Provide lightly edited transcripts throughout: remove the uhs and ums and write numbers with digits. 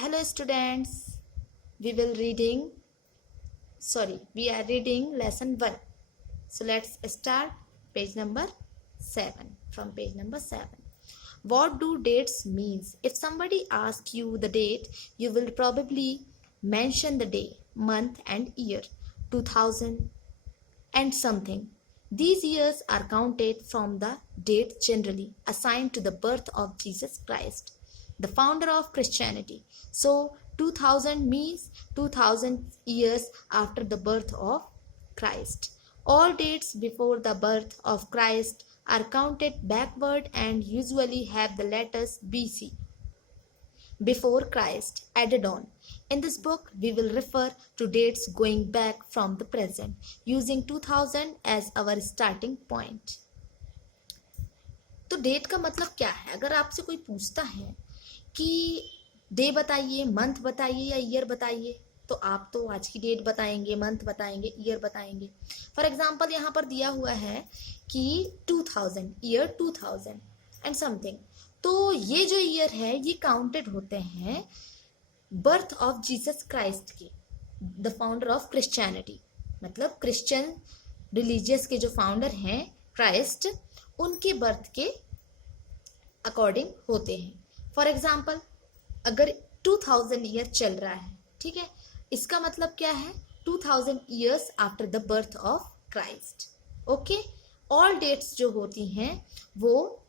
Hello students, we are reading lesson 1. So let's start page number 7, from page number 7. What do dates means? If somebody asks you the date, you will probably mention the day, month and year, 2000 and something. These years are counted from the date generally assigned to the birth of Jesus Christ, the founder of Christianity. So 2000 means 2000 years after the birth of Christ. All dates before the birth of Christ are counted backward and usually have the letters BC, before Christ, added on. In this book, we will refer to dates going back from the present, using 2000 as our starting point. तो date का मतलब क्या है? अगर आपसे कोई पूछता है कि डे बताइए, मंथ बताइए या ईयर बताइए, तो आप तो आज की डेट बताएंगे, मंथ बताएंगे, ईयर बताएंगे. फॉर एग्जाम्पल यहाँ पर दिया हुआ है कि 2000, ईयर 2000 एंड समथिंग. तो ये जो ईयर है ये काउंटेड होते हैं बर्थ ऑफ जीसस क्राइस्ट के, द फाउंडर ऑफ क्रिश्चियनिटी. मतलब क्रिश्चियन रिलीजियस के जो फाउंडर हैं क्राइस्ट, उनके बर्थ के अकॉर्डिंग होते हैं. फॉर एग्जाम्पल अगर 2000 ईयर चल रहा है, ठीक है, इसका मतलब क्या है? 2000 years after the birth of Christ. Okay, all dates जो होती हैं वो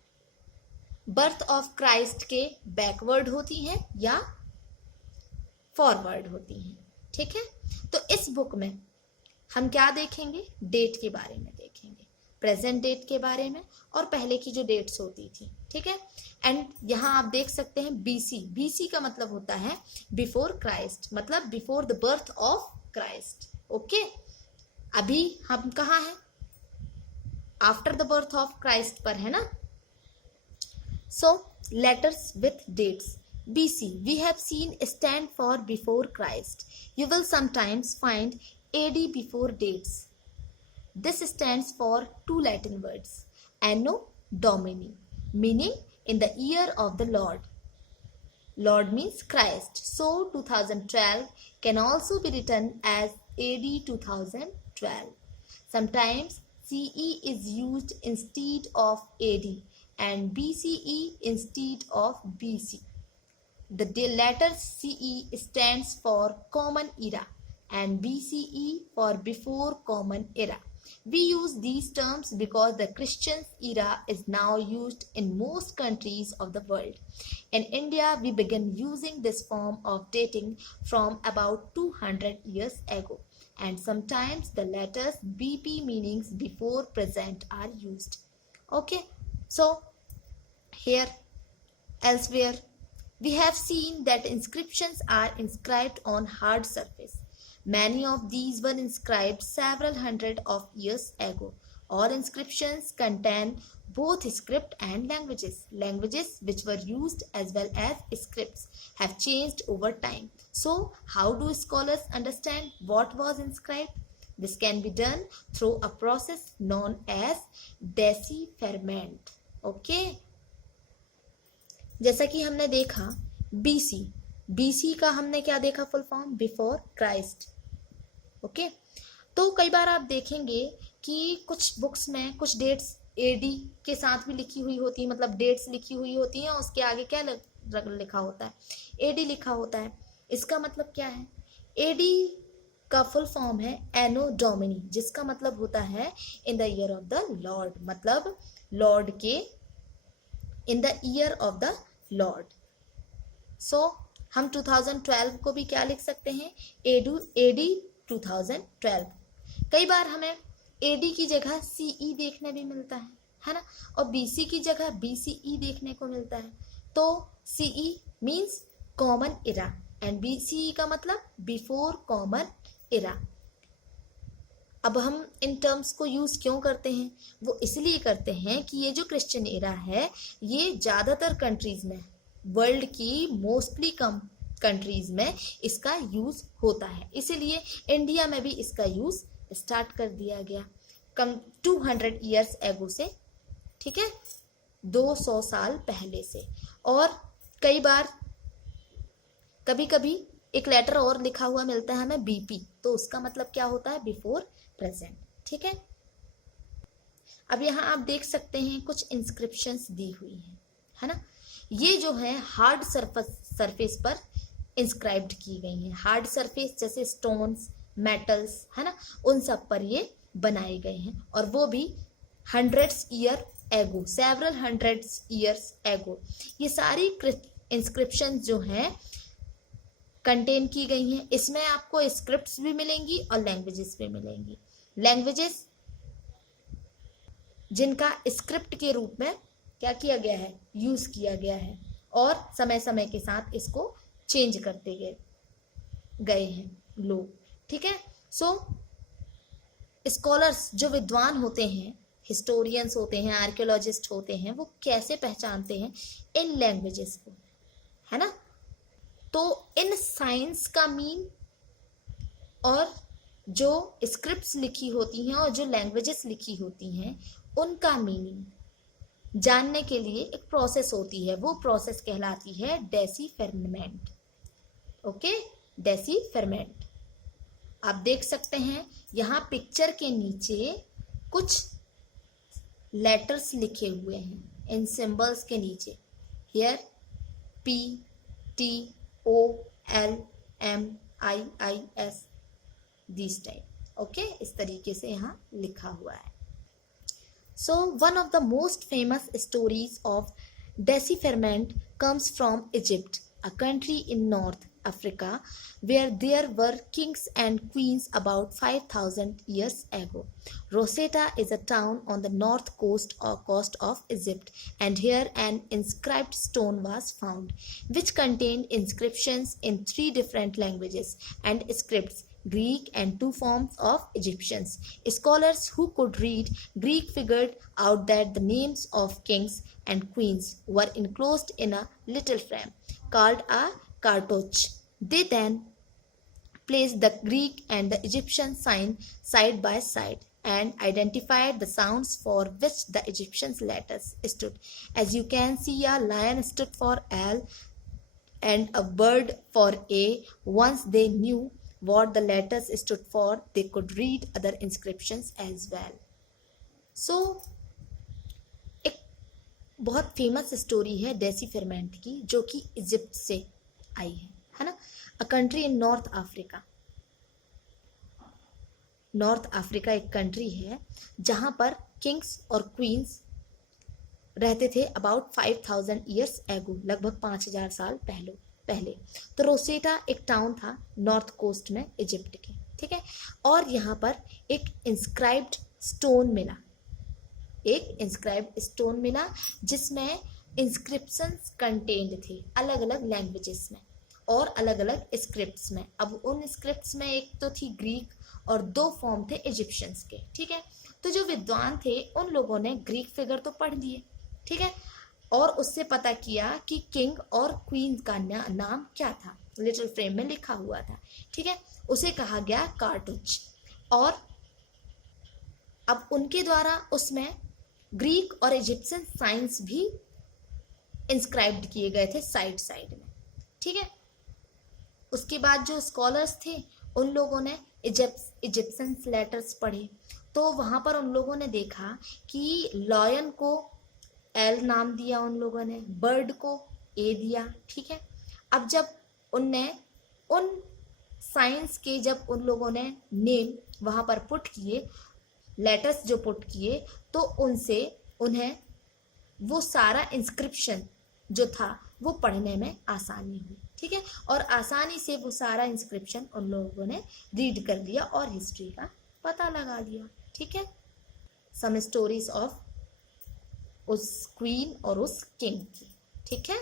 बर्थ ऑफ क्राइस्ट के बैकवर्ड होती हैं या फॉरवर्ड होती हैं. ठीक है, तो इस बुक में हम क्या देखेंगे? डेट के बारे में देखेंगे, प्रेजेंट डेट के बारे में और पहले की जो डेट्स होती थी. ठीक है, एंड यहाँ आप देख सकते हैं बीसी. बीसी का मतलब होता है बिफोर क्राइस्ट, मतलब before the birth of Christ. Okay, अभी हम कहाँ हैं? After the birth of Christ पर है ना. So, letters with dates. BC, we have seen stand for before Christ. You will sometimes find AD before dates. This stands for two Latin words, Anno Domini, meaning in the year of the Lord. Lord means Christ. So, 2012 can also be written as AD 2012. Sometimes CE is used instead of AD and BCE instead of BC. The letter CE stands for Common Era and BCE for Before Common Era. We use these terms because the Christian era is now used in most countries of the world. In India, we began using this form of dating from about 200 years ago, and sometimes the letters BP meanings before present are used. Okay, so here, elsewhere, we have seen that inscriptions are inscribed on hard surface. Many of these were inscribed several hundred of years ago. All inscriptions contain both script and languages. Languages which were used as well as scripts have changed over time. So, how do scholars understand what was inscribed? This can be done through a process known as decipherment. Okay? जैसा कि हमने देखा BC, BC का हमने क्या देखा? Full form before Christ. Okay, तो कई बार आप देखेंगे कि कुछ बुक्स में कुछ डेट्स एडी के साथ भी लिखी हुई होती है, मतलब डेट्स लिखी हुई होती हैं, उसके आगे क्या लिखा होता है? एडी लिखा होता है. इसका मतलब क्या है? एडी का फुल फॉर्म है एनो डोमिनी, जिसका मतलब होता है in the year of the lord, मतलब लॉर्ड के in the year of the lord. So हम 2012 को भी क्या लिख सकते हैं? एडी 2012. कई बार हमें एडी की जगह सीई देखने भी मिलता है ना, और बीसी की जगह बीसीई देखने को मिलता है. तो CE means common era and BCE का मतलब बिफोर कॉमन इरा. अब हम इन टर्म्स को यूज क्यों करते हैं? वो इसलिए करते हैं कि ये जो क्रिश्चियन एरा है ये ज़्यादातर कंट्रीज में, वर्ल्ड की मोस्टली कम कंट्रीज में इसका यूज होता है. इसीलिए इंडिया में भी इसका यूज स्टार्ट कर दिया गया कम 200 ईयर्स एगो से. ठीक है, 200 साल पहले से. और कई बार कभी कभी एक लेटर और लिखा हुआ मिलता है हमें बीपी, तो उसका मतलब क्या होता है, बिफोर प्रेजेंट। ठीक है, अब यहाँ आप देख सकते हैं कुछ इंस्क्रिप्शंस दी हुई हैं, है ना। ये जो है हार्ड सरफेस पर इंस्क्राइब्ड की गई हैं। हार्ड सरफेस जैसे स्टोन्स, मेटल्स, है ना, उन सब पर ये बनाए गए हैं, और वो भी hundreds year ago, several hundreds years ago. ये सारी इंस्क्रिप्शन जो हैं कंटेन की गई हैं। इसमें आपको स्क्रिप्ट्स भी मिलेंगी और लैंग्वेजेस भी मिलेंगी। लैंग्वेजेस जिनका स्क्रिप्ट के रूप में क्या किया गया है, यूज किया गया है, और समय समय के साथ इसको चेंज करते गए हैं लोग। ठीक है, सो स्कॉलर्स जो विद्वान होते हैं, हिस्टोरियंस होते हैं, आर्कियोलॉजिस्ट होते हैं, वो कैसे पहचानते हैं इन लैंग्वेजेस को, है ना। तो इन साइंस का मीन और जो स्क्रिप्ट्स लिखी होती हैं और जो लैंग्वेजेस लिखी होती हैं उनका मीनिंग जानने के लिए एक प्रोसेस होती है। वो प्रोसेस कहलाती है डेसिफरमेंट। ओके, डेसिफरमेंट। आप देख सकते हैं यहाँ पिक्चर के नीचे कुछ लेटर्स लिखे हुए हैं इन सिंबल्स के नीचे। Here PTOLMIIS this type. Okay, इस तरीके से यहाँ लिखा हुआ है। So one of the most famous stories of decipherment comes from Egypt, a country in North Africa where there were kings and queens about 5,000 years ago. Rosetta is a town on the north coast of Egypt, and here an inscribed stone was found, which contained inscriptions in 3 different languages and scripts, Greek and 2 forms of Egyptians. Scholars who could read Greek figured out that the names of kings and queens were enclosed in a little frame called a cartouche. They then placed the Greek and the Egyptian sign side by side and identified the sounds for which the Egyptian letters stood. As you can see, a lion stood for L and a bird for A. Once they knew what the letters stood for, they could read other inscriptions as well. So एक बहुत famous story है डेसिफरमेंट की, जो कि Egypt से आई है ना। A country in north Africa. North Africa एक कंट्री है जहां पर किंग्स और क्वींस रहते थे अबाउट 5,000 ईयर्स एगो, लगभग 5,000 साल पहले। तो रोसेटा एक टाउन था नॉर्थ कोस्ट में इजिप्ट के। ठीक है, और यहाँ पर एक इंस्क्राइब्ड स्टोन मिला, जिसमें इंस्क्रिप्शंस कंटेन्ड थे अलग अलग लैंग्वेजेस में और अलग अलग स्क्रिप्ट्स में। अब उन स्क्रिप्ट्स में एक तो थी ग्रीक और 2 फॉर्म थे इजिप्शियंस के। ठीक है, तो जो विद्वान थे उन लोगों ने ग्रीक फिगर तो पढ़ लिए, ठीक है, और उससे पता किया कि किंग और क्वीन का नाम क्या था, लिटिल फ्रेम में लिखा हुआ था। ठीक है, उसे कहा गया कार्टूच, और अब उनके द्वारा उसमें ग्रीक और इजिप्शियन साइंस भी इंस्क्राइब्ड किए गए थे साइड साइड में। ठीक है, उसके बाद जो स्कॉलर्स थे उन लोगों ने इजिप्शियन लेटर्स पढ़े, तो वहां पर उन लोगों ने देखा कि लॉयन को एल नाम दिया उन लोगों ने, बर्ड को ए दिया। ठीक है, अब जब उनने उन साइंस के जब उन लोगों ने नेम वहां पर पुट किए, लेटर्स जो पुट किए, तो उनसे उन्हें वो सारा इंस्क्रिप्शन जो था वो पढ़ने में आसानी हुई। ठीक है, और आसानी से वो सारा इंस्क्रिप्शन उन लोगों ने रीड कर लिया और हिस्ट्री का पता लगा लिया। ठीक है, सम स्टोरीज ऑफ उस क्वीन और उस किंग की। ठीक है।